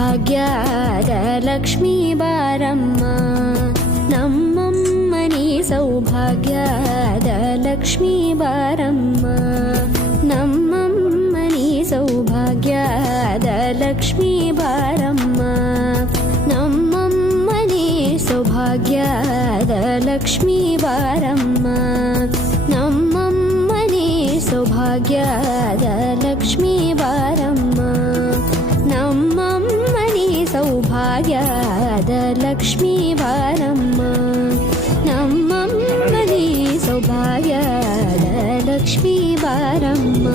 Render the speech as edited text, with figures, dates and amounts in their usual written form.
ಸೌಭಾಗ್ಯದ Lakshmi Baramma ನಮ್ಮಮ್ಮನಿ ಸೌಭಾಗ್ಯದ Lakshmi Baramma ನಮ್ಮಮ್ಮನಿ ಸೌಭಾಗ್ಯದ Lakshmi Baramma ನಮ್ಮಮ್ಮನಿ ಸೌಭಾಗ್ಯದ Lakshmi Baramma ನಮ್ಮಮ್ಮನಿ ಸೌಭಾಗ್ಯದ Lakshmi Baramma ನಮ್ಮಮ್ಮನಿ ಸೌಭಾಗ್ಯದ Lakshmi Baramma ನಮ್ಮಮ್ಮನಿ ಸೌಭಾಗ್ಯದ Lakshmi Baramma